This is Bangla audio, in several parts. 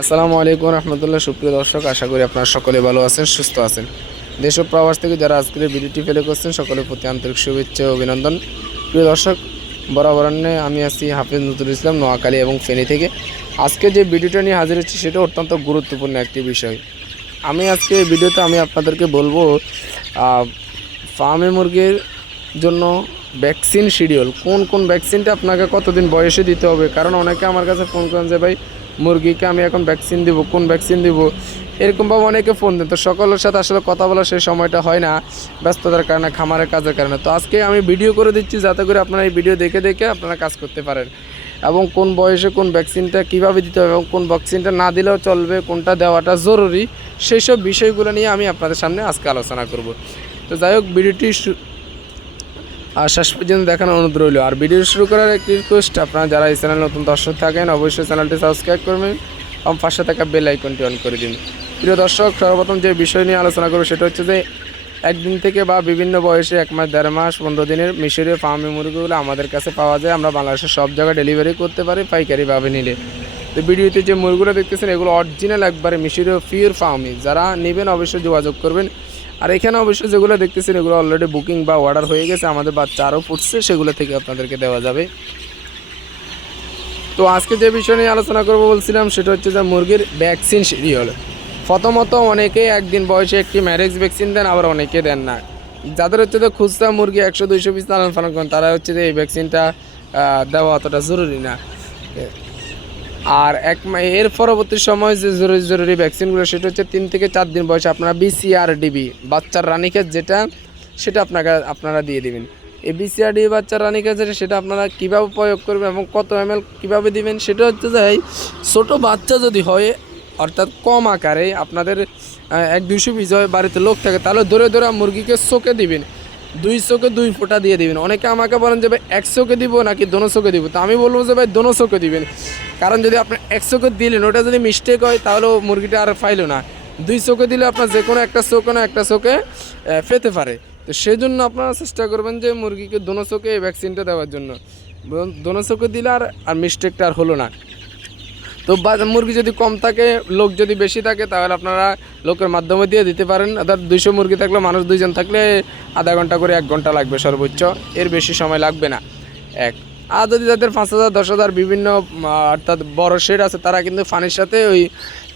আসসালামু আলাইকুম রহমতুল্লাহ, সুপ্রিয় দর্শক, আশা করি আপনারা সকলে ভালো আছেন, সুস্থ আছেন। দেশ ও প্রবাস থেকে যারা আজকের ভিডিওটি ফেলে করছেন, সকলের প্রতি আন্তরিক শুভেচ্ছা ও অভিনন্দন। প্রিয় দর্শক বরাবরান্নে আমি আছি হাফিজ নজরুল ইসলাম, নোয়াখালী এবং ফেনী থেকে। আজকে যে ভিডিওটা নিয়ে হাজির হচ্ছি, সেটা অত্যন্ত গুরুত্বপূর্ণ একটি বিষয়। আমি আজকে এই ভিডিওতে আমি আপনাদেরকে বলব ফার্মে মুরগির জন্য ভ্যাকসিন শিডিউল। কোন কোন ভ্যাকসিনটা আপনাকে কতদিন বয়সে দিতে হবে? কারণ অনেকে আমার কাছে ফোন করেন যে, ভাই মুরগিকে আমি এখন ভ্যাকসিন দিব, কোন ভ্যাকসিন দিব? এরকমভাবে অনেকে ফোন দেন। তো সকলের সাথে আসলে কথা বলার সেই সময়টা হয় না, ব্যস্ততার কারণে, খামারের কাজের কারণে। তো আজকে আমি ভিডিও করে দিচ্ছি যাতে করে আপনারা এই ভিডিও দেখে দেখে আপনারা কাজ করতে পারেন। এবং কোন বয়সে কোন ভ্যাকসিনটা কীভাবে দিতে হবে এবং কোন ভ্যাকসিনটা না দিলেও চলবে, কোনটা দেওয়াটা জরুরি, সেই সব বিষয়গুলো নিয়ে আমি আপনাদের সামনে আজকে আলোচনা করব। তো যাই হোক ভিডিওটি আর শেষ পর্যন্ত দেখানো অনুরোধ রইল। আর ভিডিও শুরু করার একটি রিকোয়েস্ট আপনারা যারা এই চ্যানেল নতুন দর্শক থাকেন, অবশ্যই চ্যানেলটি সাবস্ক্রাইব করবেন এবং পাশে থাকা বেল আইকনটি অন করে দিন। প্রিয় দর্শক, সর্বপ্রথম যে বিষয় নিয়ে আলোচনা করব, সেটা হচ্ছে যে একদিন থেকে বা বিভিন্ন বয়সে এক মাস, দেড় মাস, পনেরো দিনের মিশরীয় ফার্মি মুরগিগুলো আমাদের কাছে পাওয়া যায়। আমরা বাংলাদেশের সব জায়গায় ডেলিভারি করতে পারি পাইকারিভাবে নিলে। তো ভিডিওতে যে মুরগিগুলো দেখতেছেন, এগুলো অরিজিনাল একবারে মিশরীয় পিওর ফার্মি। যারা নেবেন অবশ্যই যোগাযোগ করবেন। আর এখানে অবশ্যই যেগুলো দেখতেছেন, এগুলো অলরেডি বুকিং বা অর্ডার হয়ে গেছে। আমাদের বাচ্চা আরও ফুটছে, সেগুলো থেকে আপনাদেরকে দেওয়া যাবে। তো আজকে যে বিষয় নিয়ে আলোচনা করব বলছিলাম, সেটা হচ্ছে যে মুরগির ভ্যাকসিন শিডিউল প্রথমত অনেকেই একদিন বয়সে একটি ম্যারেজ ভ্যাকসিন দেন, আবার অনেকে দেন না। যাদের হচ্ছে যে খুচরা মুরগি একশো, দুইশো পিস লালন পালন করেন তারা হচ্ছে যে এই ভ্যাকসিনটা দেওয়া অতটা জরুরি না। আর এক এর পরবর্তী সময় যে জরুরি জরুরি ভ্যাকসিনগুলো সেটা হচ্ছে তিন থেকে চার দিন বয়সে আপনারা বিসিআর ডিবি বাচ্চার রানিকের যেটা, সেটা আপনাকে, আপনারা দিয়ে দিবেন। এই বিসিআর ডিবি বাচ্চার রানিকের যেটা, সেটা আপনারা কীভাবে প্রয়োগ করবেন এবং কত এম কীভাবে দিবেন, সেটা হচ্ছে যে ছোটো বাচ্চা যদি হয় অর্থাৎ কম আকারে আপনাদের এক দুইশো পিস হয় বাড়িতে লোক থাকে, তাহলে ধরে ধরে মুরগিকে চোখে দিবেন। দুই চোখে দুই ফোঁটা দিয়ে দিবেন। অনেকে আমাকে বলেন যে, ভাই, এক চোখে দিব নাকি দোনো চোখে দিব? তো আমি বলব যে, ভাই, দোনো চোখে দিবেন। কারণ যদি আপনি এক চোখে দিলেন, ওটা যদি মিস্টেক হয়, তাহলে মুরগিটা আর ফাইলো না। দুই চোখে দিলে আপনার যে কোনো একটা চোখে না একটা চোখে পেতে পারে। তো সেই জন্য আপনারা চেষ্টা করবেন যে, মুরগিকে দোনো চোখে এই ভ্যাকসিনটা দেওয়ার জন্য। দোনো চোখে দিলে আর আর মিস্টেকটা আর হলো না। তো মুরগি যদি কম থাকে, লোক যদি বেশি থাকে, তাহলে আপনারা লোকের মাধ্যমে দিয়ে দিতে পারেন। অর্থাৎ দুইশো মুরগি থাকলে, মানুষ দুইজন থাকলে আধা ঘণ্টা করে এক ঘণ্টা লাগবে সর্বোচ্চ। এর বেশি সময় লাগবে না। এক। আর যদি তাদের পাঁচ হাজার, দশ হাজার বিভিন্ন অর্থাৎ বড় শেড আছে, তারা কিন্তু পানির সাথে ওই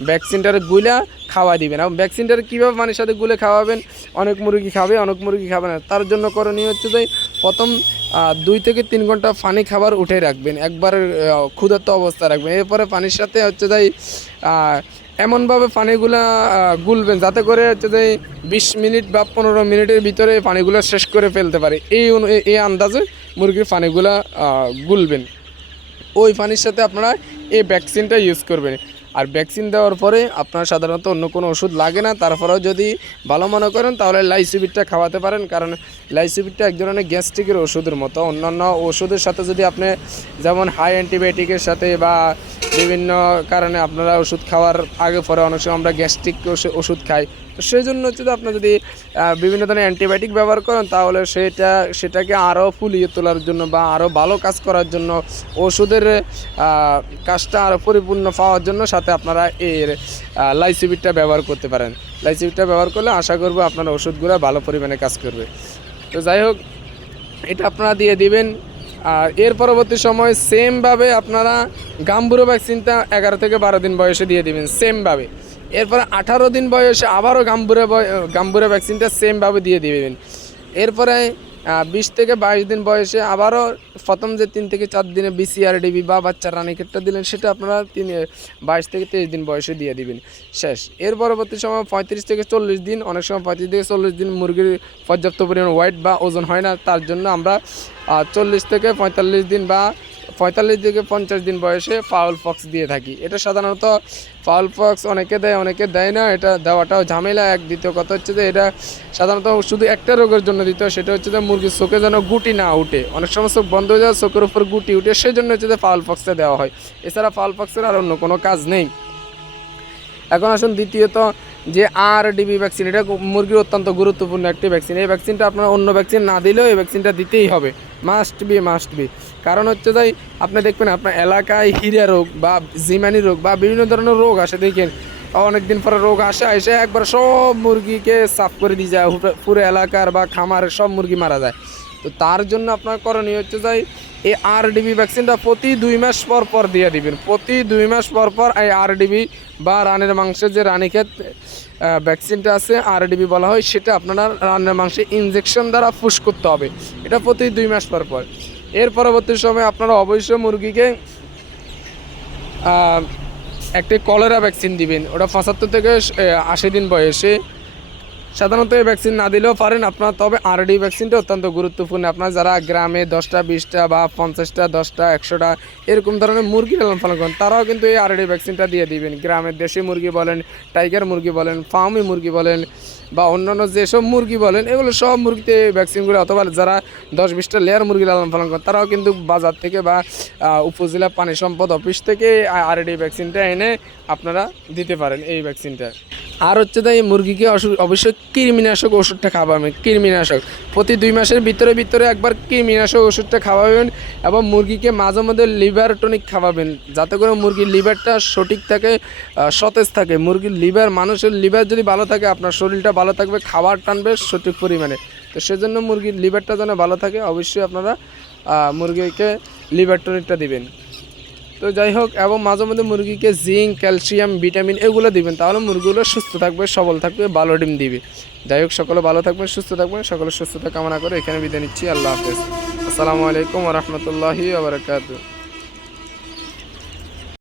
ভ্যাকসিনটারগুলা খাওয়া দিবেন। এবং ভ্যাকসিনটার কীভাবে পানির সাথে গুলে খাওয়াবেন? অনেক মুরগি খাবে, অনেক মুরগি খাবে না। তার জন্য করণীয় হচ্ছে যে প্রথম দুই থেকে তিন ঘণ্টা পানি খাবার উঠে রাখবেন। একবার ক্ষুধার্ত অবস্থা রাখবেন। এরপরে পানির সাথে হচ্ছে যাই এমনভাবে পানিগুলা গুলবেন যাতে করে হচ্ছে যে বিশ মিনিট বা পনেরো মিনিটের ভিতরে পানিগুলো শেষ করে ফেলতে পারে। এই- এই আন্দাজে মুরগির পানিগুলা গুলবেন। ওই পানির সাথে আপনারা এই ভ্যাকসিনটা ইউজ করবেন। আর ভ্যাকসিন দেওয়ার পরে আপনার সাধারণত অন্য কোনো ওষুধ লাগে না। তারপরেও যদি ভালো মনে করেন, তাহলে লাইসিবিটটা খাওয়াতে পারেন। কারণ লাইসিবিটটা এক ধরনের গ্যাস্ট্রিকের ওষুধের মতো। অন্যান্য ওষুধের সাথে যদি আপনি যেমন হাই অ্যান্টিবায়োটিকের সাথে বা বিভিন্ন কারণে আপনারা ওষুধ খাওয়ার আগে পরে অনেক সময় আমরা গ্যাস্ট্রিক ওষুধ খাই। তো সেই জন্য হচ্ছে যে যদি বিভিন্ন ধরনের অ্যান্টিবায়োটিক ব্যবহার করেন, তাহলে সেটা, সেটাকে আরও ফুলিয়ে তোলার জন্য বা আরও ভালো কাজ করার জন্য ওষুধের কাজটা আরও পরিপূর্ণ পাওয়ার জন্য সাথে আপনারা এর লাইসিবিটটা ব্যবহার করতে পারেন। লাইসিবিটটা ব্যবহার করলে আশা করব আপনার ওষুধগুলো ভালো পরিমাণে কাজ করবে। তো যাই হোক, এটা আপনারা দিয়ে দিবেন। আর এর পরবর্তী সময় সেমভাবে আপনারা গাম্বুরো ভ্যাকসিনটা এগারো থেকে বারো দিন বয়সে দিয়ে দিবেন। সেমভাবে এরপরে আঠারো দিন বয়সে আবারও গাম্বুরে গাম্বুরে ভ্যাকসিনটা সেমভাবে দিয়ে দিবেন এরপরে বিশ থেকে বাইশ দিন বয়সে আবারও প্রথম যে তিন থেকে চার দিনে বিসিআর ডিবি বা বাচ্চার রানিকেটটা দিলেন, সেটা আপনারা তিন বাইশ থেকে তেইশ দিন বয়সে দিয়ে দিবেন। শেষ। এর পরবর্তী সময় পঁয়ত্রিশ থেকে চল্লিশ দিন, অনেক সময় পঁয়ত্রিশ থেকে চল্লিশ দিন মুরগির পর্যাপ্ত পরিমাণ ওয়েট বা ওজন হয় না, তার জন্য আমরা চল্লিশ থেকে পঁয়তাল্লিশ দিন বা পঁয়তাল্লিশ থেকে পঞ্চাশ দিন বয়সে ফাউল ফক্স দিয়ে থাকি। এটা সাধারণত ফাউল ফক্স অনেকে দেয় অনেকে দেয় না। এটা দেওয়াটাও ঝামেলা। এক দ্বিতীয় কথা হচ্ছে যে এটা সাধারণত শুধু একটা রোগের জন্য দিতে হয়, সেটা হচ্ছে যে মুরগির চোখে যেন গুটি না উঠে। অনেক সময় চোখ বন্ধ হয়ে যায়, চোখের উপর গুটি উঠে সেই জন্য হচ্ছে যে ফাউল ফক্সটা দেওয়া হয়। এছাড়া ফাউল ফক্সের আর অন্য কোনো কাজ নেই। এখন আসুন দ্বিতীয়ত যে আর ডিবি ভ্যাকসিন এটা মুরগির অত্যন্ত গুরুত্বপূর্ণ একটি ভ্যাকসিন এই ভ্যাকসিনটা আপনার অন্য ভ্যাকসিন না দিলেও এই ভ্যাকসিনটা দিতেই হবে। মাস্ট বি মাস্ট বি কারণ হচ্ছে যাই আপনি দেখবেন আপনার এলাকায় হিরা রোগ বা জিমানি রোগ বা বিভিন্ন ধরনের রোগ আসে, দেখেন। অনেকদিন পরে রোগ আসে, এসে একবার সব মুরগিকে সাফ করে দিয়ে যায় পুরো এলাকার বা খামারের সব মুরগি মারা যায়। তো তার জন্য আপনার করণীয় হচ্ছে যাই এই আরডিবি ভ্যাকসিনটা প্রতি দুই মাস পর পর দিয়ে দিবেন। প্রতি দুই মাস পর পর এই আরডিবি বা রানের মাংসের যে রানীক্ষেত ভ্যাকসিনটা আছে আরডিবি বলা হয়, সেটা আপনারা রানের মাংসে ইনজেকশন দ্বারা পুশ করতে হবে। এটা প্রতি দুই মাস পর পর। এর পরবর্তী সময় আপনারা অবশ্যই মুরগিকে একটি কলেরা ভ্যাকসিন দিবেন। ওটা পঁচাত্তর থেকে আশি দিন বয়সে সাধারণত এই ভ্যাকসিন না দিলেও পারেন আপনার, তবে আরডি ভ্যাকসিনটা অত্যন্ত গুরুত্বপূর্ণ। আপনার যারা গ্রামে দশটা, বিশটা বা পঞ্চাশটা, দশটা, একশোটা এরকম ধরনের মুরগি লালন পালন করেন, তারাও কিন্তু এই আরডি ভ্যাকসিনটা দিয়ে দিবেন। গ্রামের দেশি মুরগি বলেন টাইগার মুরগি বলেন ফার্মি মুরগি বলেন বা অন্যান্য যেসব মুরগি বলেন, এগুলো সব মুরগিতে ভ্যাকসিনগুলো অথবা যারা দশ, বিশটা লেয়ার মুরগি লালন পালন করেন, তারাও কিন্তু বাজার থেকে বা উপজেলা পানি সম্পদ অফিস থেকে আরডি ভ্যাকসিনটা এনে আপনারা দিতে পারেন এই ভ্যাকসিনটা আর হচ্ছে তাই মুরগিকে অবশ্যই কৃমিনাশক ওষুধটা খাওয়াবেন, কৃমিনাশক। প্রতি দুই মাসের ভিতরে ভিতরে একবার কৃমিনাশক ওষুধটা খাওয়াবেন এবং মুরগিকে মাঝে মধ্যে লিভার টনিক খাওয়াবেন, যাতে করে মুরগির লিভারটা সঠিক থাকে সতেজ থাকে। মুরগির লিভার, মানুষের লিভার যদি ভালো থাকে, আপনার শরীরটা ভালো থাকবে, খাবার টানবে সঠিক পরিমাণে। তো সেজন্য মুরগির লিভারটা যেন ভালো থাকে, অবশ্যই আপনারা মুরগিকে লিভার টনিকটা দিবেন। তো যাই হোক, এবং মাঝে মধ্যে মুরগিকে জিঙ্ক, ক্যালসিয়াম, ভিটামিন এগুলো দিবেন, তাহলে মুরগিগুলো সুস্থ থাকবে, সবল থাকবে, ভালো ডিম দিবে। যাই হোক, সকলে ভালো থাকবেন, সুস্থ থাকবেন, সকলে সুস্থতা কামনা করে এখানে বিদায় নিচ্ছি। আল্লাহ হাফেজ। আসসালামু আলাইকুম রহমতুল্লাহি আবরকাত